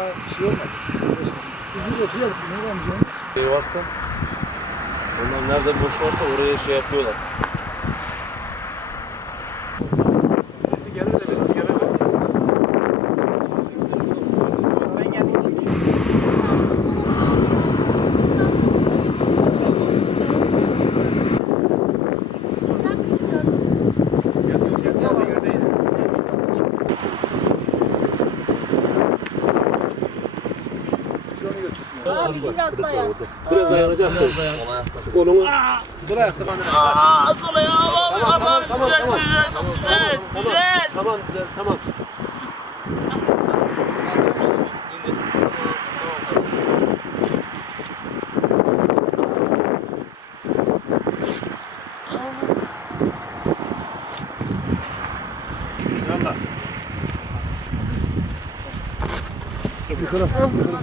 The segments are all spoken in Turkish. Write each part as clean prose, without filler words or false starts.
Daha bir şey olmadı. Biz oturuyorduk. Ne olacak? Şey varsa, onlar nerede boş varsa oraya şey yapıyorlar. Birisi gelir de birisi gelemez. Ben geldim şimdi. Abi biraz dayan. Biraz dayanacaksın. Şu kolunu. Sol ayak sakandın. Sol ayağım abi. Tamam. Düzelt. Tamam güzel, tamam.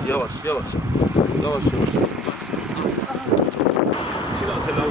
Yavaş. Şimdi atella